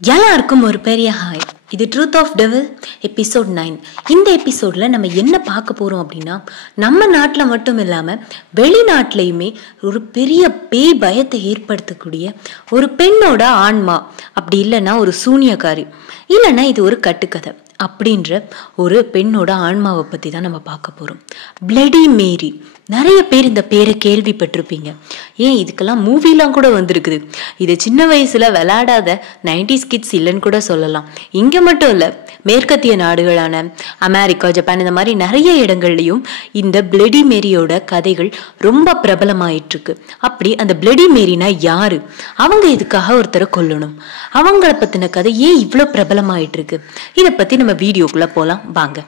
எல்லாருக்கும் ஒரு பெரிய ஹாய். இது ட்ரூத் ஆஃப் டெவில் எபிசோட் 9. இந்த எபிசோடில் நம்ம என்ன பார்க்க போகிறோம் அப்படின்னா, நம்ம நாட்டில் மட்டும் இல்லாமல் வெளிநாட்டிலையுமே ஒரு பெரிய பேய் பயத்தை ஏற்படுத்தக்கூடிய ஒரு பெண்ணோட ஆன்மா, அப்படி இல்லைன்னா ஒரு சூனியக்காரி, இல்லைன்னா இது ஒரு கட்டுக்கதை அப்படின்ற ஒரு பெண்ணோட ஆன்மாவை பற்றி தான் நம்ம பார்க்க போகிறோம். Bloody Mary. நிறைய பேர் இந்த பேரை கேள்விப்பட்டிருப்பீங்க. ஏன் இதுக்கெல்லாம் மூவிலாம் கூட வந்திருக்குது. இது சின்ன வயசில் விளையாடாத 90s கிட்ஸ் இல்லைன்னு கூட சொல்லலாம். இங்கே மட்டும் இல்லை, மேற்கத்திய நாடுகளான அமெரிக்கா, ஜப்பான், இந்த மாதிரி நிறைய இடங்கள்லையும் இந்த பிளடி மேரியோட கதைகள் ரொம்ப பிரபலமாயிட்டுருக்கு. அப்படி அந்த பிளடி மேரினா யாரு, அவங்க எதுக்காக ஒருத்தரை கொல்லணும், அவங்கள பற்றின கதை ஏன் இவ்வளோ பிரபலமாயிட்டு இருக்கு, இதை பற்றி நம்ம வீடியோக்குள்ள போலாம் வாங்க.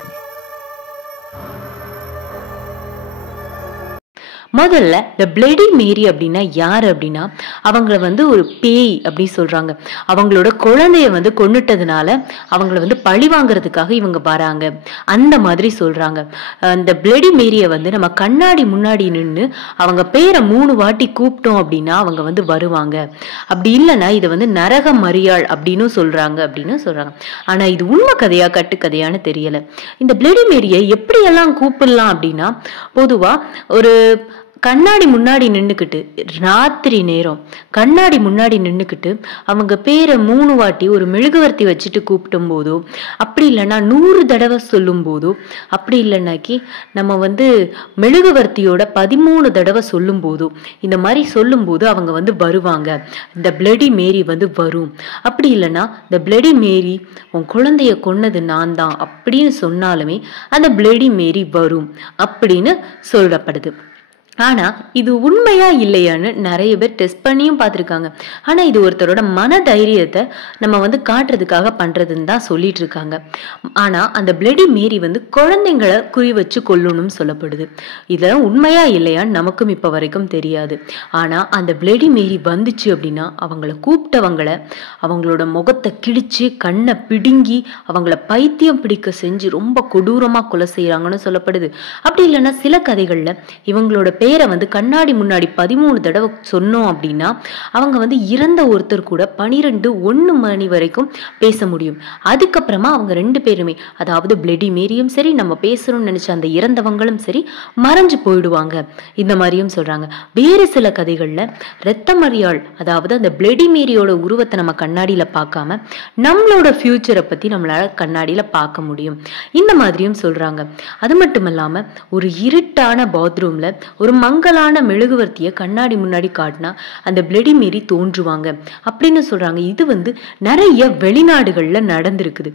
முதல்ல இந்த பிளடி மேரி அப்படின்னா யாரு அப்படின்னா, அவங்கள ஒரு பேய் அப்படி சொல்றாங்க. அவங்களோட குழந்தைய கொன்னுட்டதுனால அவங்கள பழி வாங்குறதுக்காக இவங்க வராங்க, அந்த மாதிரி சொல்றாங்க. இந்த பிளடி மேரிய நம்ம கண்ணாடி முன்னாடி நின்று அவங்க பேரை 3 வாட்டி கூப்பிட்டோம் அப்படின்னா அவங்க வருவாங்க. அப்படி இல்லைன்னா இதை நரக மரியாள் அப்படின்னு சொல்றாங்க. ஆனா இது உண்மை கதையா கட்டுக்கதையான்னு தெரியல. இந்த பிளடி மேரியை எப்படியெல்லாம் கூப்பிடலாம் அப்படின்னா, பொதுவா ஒரு கண்ணாடி முன்னாடி நின்றுக்கிட்டு, ராத்திரி நேரம் கண்ணாடி முன்னாடி நின்றுக்கிட்டு அவங்க பேரை 3 வாட்டி ஒரு மெழுகுவர்த்தி வச்சுட்டு கூப்பிடும் போதோ, அப்படி இல்லைன்னா 100 தடவை சொல்லும் போதோ, அப்படி இல்லைன்னாக்கி நம்ம மெழுகுவர்த்தியோட 13 தடவை சொல்லும் போதோ, இந்த மாதிரி சொல்லும் போது அவங்க வருவாங்க. இந்த பிளடி மேரி வரும். அப்படி இல்லைன்னா இந்த பிளடி மேரி உன் குழந்தைய கொன்னது நான் தான் அப்படின்னு சொன்னாலுமே அந்த பிளடி மேரி வரும் அப்படின்னு சொல்லப்படுது. ஆனா இது உண்மையா இல்லையான்னு நிறைய பேர் டெஸ்ட் பண்ணியும் பார்த்துருக்காங்க. ஆனா இது ஒருத்தரோட மன தைரியத்தை நம்ம காட்டுறதுக்காக பண்றதுன்னு தான் சொல்லிட்டு இருக்காங்க. ஆனா அந்த பிளடி மேரி குழந்தைங்களை குறி வச்சு கொல்லணும்னு சொல்லப்படுது. இதெல்லாம் உண்மையா இல்லையான்னு நமக்கும் இப்ப வரைக்கும் தெரியாது. ஆனா அந்த பிளடி மேரி வந்துச்சு அப்படின்னா அவங்கள கூப்பிட்டவங்களை அவங்களோட முகத்தை கிழிச்சு கண்ணை பிடுங்கி அவங்கள பைத்தியம் பிடிக்க செஞ்சு ரொம்ப கொடூரமா கொலை செய்யறாங்கன்னு சொல்லப்படுது. அப்படி இல்லைன்னா சில கதைகள்ல இவங்களோட பேரை கண்ணாடி முன்னாடி 13 தடவை சொன்னோம் அப்படின்னா அவங்க இறந்த ஒருத்தர் கூட 12-1 மணி வரைக்கும் பேச முடியும். அதுக்கப்புறமா அவங்க 2 பேருமே, அதாவது பிளடி மேரியும் சரி, நம்ம பேசணும்னு நினைச்ச அந்த இறந்தவங்களும் சரி, மறைஞ்சு போயிடுவாங்க. இந்த மாதிரியும் சொல்றாங்க. வேறு சில கதைகள்ல இரத்த மரியாள், அதாவது அந்த பிளடி மேரியோட உருவத்தை நம்ம கண்ணாடியில பார்க்காம நம்மளோட ஃபியூச்சரை பத்தி நம்மளால கண்ணாடியில பார்க்க முடியும், இந்த மாதிரியும் சொல்றாங்க. அது மட்டும் இல்லாம ஒரு இருட்டான பாத்ரூம்ல ஒரு மங்கலான மெழுகுவர்த்திய கண்ணாடி முன்னாடி காட்டினா அந்த பிளடி மேரி தோன்றுவாங்க அப்படின்னு சொல்றாங்க. இது நிறைய வெளிநாடுகள்ல நடந்திருக்குது.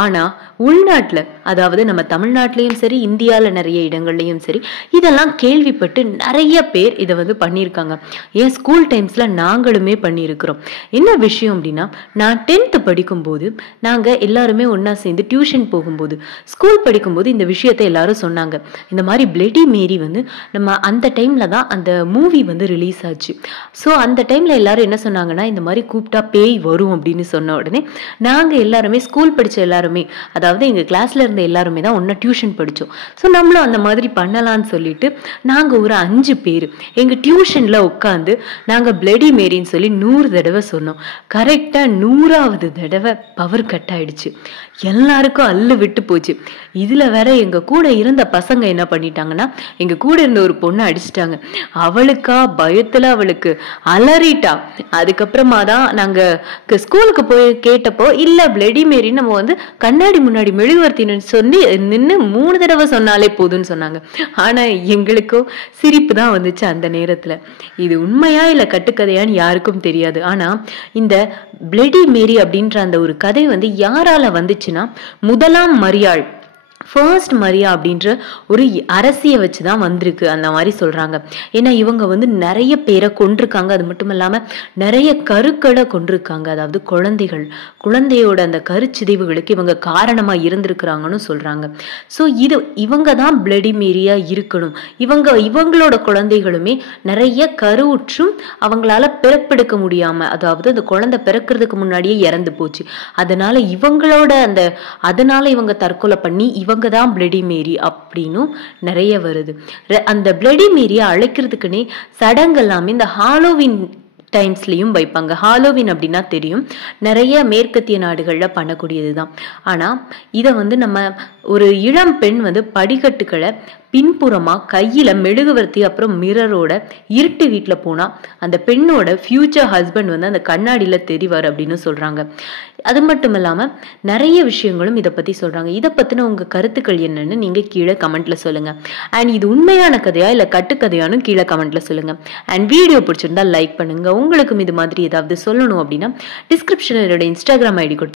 ஆனா உள்நாட்டுல, அதாவது நம்ம தமிழ்நாட்டிலையும் சரி, இந்தியால நிறைய இடங்கள்லயும் சரி, இதெல்லாம் கேள்விப்பட்டு நிறைய பேர் இதை பண்ணியிருக்காங்க. ஏன் ஸ்கூல் டைம்ஸ்ல நாங்களுமே பண்ணியிருக்கிறோம். என்ன விஷயம் அப்படின்னா, நான் 10th படிக்கும்போது நாங்க எல்லாருமே ஒன்னா சேர்ந்து டியூஷன் போகும்போது, ஸ்கூல் படிக்கும்போது இந்த விஷயத்தை எல்லாரும் சொன்னாங்க. இந்த மாதிரி பிளடி மேரி நம்ம அந்த டைம்ல தான் அந்த மூவி ரிலீஸ் ஆச்சு. ஸோ அந்த டைம்ல எல்லாரும் என்ன சொன்னாங்கன்னா, இந்த மாதிரி கூப்பிட்டா பேய் வரும் அப்படின்னு சொன்ன உடனே நாங்க எல்லாருமே, ஸ்கூல் படிச்ச எல்லாருமே, அதாவது எங்க கிளாஸ்ல இருந்த எல்லாருமே தான் ஒன்னா டியூஷன் படிச்சோம். ஸோ நம்மளும் அந்த மாதிரி பண்ணலான்னு சொல்லிட்டு நாங்க ஒரு 5 பேர் எங்க டியூஷன்ல உட்காந்து நாங்க பிளடி மேரின்னு சொல்லி 100 தடவை சொன்னோம். கரெக்டா 100வது தடவை பவர் கட் ஆயிடுச்சு. எல்லாருக்கும் அல்லு விட்டு போச்சு. இதுல வேற எங்க கூட இருந்த பசங்க என்ன பண்ணிட்டாங்கன்னா, எங்க கூட இருந்த ஒரு பொண்ணு அடிச்சிட்டாங்க. அவளுக்கா பயத்துல அவளுக்கு அலறிட்டா. அதுக்கப்புறமா தான் நாங்க ஸ்கூலுக்கு போய் கேட்டப்போ, இல்ல பிளடி மேரி நம்ம கண்ணாடி முன்னாடி மெழுகுவர்த்தி சொல்லி நின்று 3 தடவை சொன்னாலே போதும்னு சொன்னாங்க. ஆனா எங்களுக்கும் சிரிப்பு தான் வந்துச்சு அந்த நேரத்துல. இது உண்மையா இல்ல கட்டுக்கதையான்னு யாருக்கும் தெரியாது. ஆனா இந்த பிளடி மேரி அப்படின்ற அந்த ஒரு கதை யாரால வந்துச்சுன்னா, முதலாம் மரியாள், ஃபர்ஸ்ட் மரியா அப்படின்ற ஒரு அரசியை வச்சுதான் வந்திருக்கு அந்த மாதிரி சொல்றாங்க. ஏன்னா இவங்க நிறைய பேரை கொண்டிருக்காங்க. அது மட்டும் இல்லாம நிறைய கருக்களை கொண்டிருக்காங்க. அதாவது குழந்தையோட அந்த கருச்சிதைவுகளுக்கு இவங்க காரணமா இருந்திருக்கிறாங்கன்னு சொல்றாங்க. ஸோ இவங்க தான் பிளடி மேரியா இருக்கணும். இவங்களோட குழந்தைகளுமே நிறைய கருவுற்றும் அவங்களால பிறப்பெடுக்க முடியாம, அதாவது அந்த குழந்தை பிறக்கிறதுக்கு முன்னாடியே இறந்து போச்சு. அதனால இவங்க தற்கொலை பண்ணி இவங்க தான் பிளடி மேரி அப்படின்னு நிறைய வருது. அந்த பிளடி மேரியை அழைக்கிறதுக்குன்னே சடங்கு எல்லாமே இந்த ஹாலோவின் டைம்ஸ்லயும் வைப்பாங்க. ஹாலோவின் அப்படின்னா தெரியும், நிறைய மேற்கத்திய நாடுகள்ல பண்ணக்கூடியதுதான். ஆனா இத வந்து நம்ம ஒரு இளம் பெண் வந்து படிக்கட்டுகளை பின்புறமா கையில மெழுகுவர்த்தி அப்புறம் மிரரோட இருட்டு வீட்டுல போனா அந்த பெண்ணோட ஃபியூச்சர் ஹஸ்பண்ட் வந்து அந்த கண்ணாடியில தெரிவார் அப்படின்னு சொல்றாங்க. அது மட்டும் இல்லாம நிறைய விஷயங்களும் இதை பத்தி சொல்றாங்க. இதை பத்தின உங்க கருத்துக்கள் என்னன்னு நீங்க கீழே கமெண்ட்ல சொல்லுங்க. அண்ட் இது உண்மையான கதையா இல்ல கட்டுக்கதையானு கீழே கமெண்ட்ல சொல்லுங்க. அண்ட் வீடியோ பிடிச்சிருந்தா லைக் பண்ணுங்க. உங்களுக்கும் இது மாதிரி ஏதாவது சொல்லணும் அப்படின்னா டிஸ்கிரிப்ஷன்ல என்னோட இன்ஸ்டாகிராம் ஐடி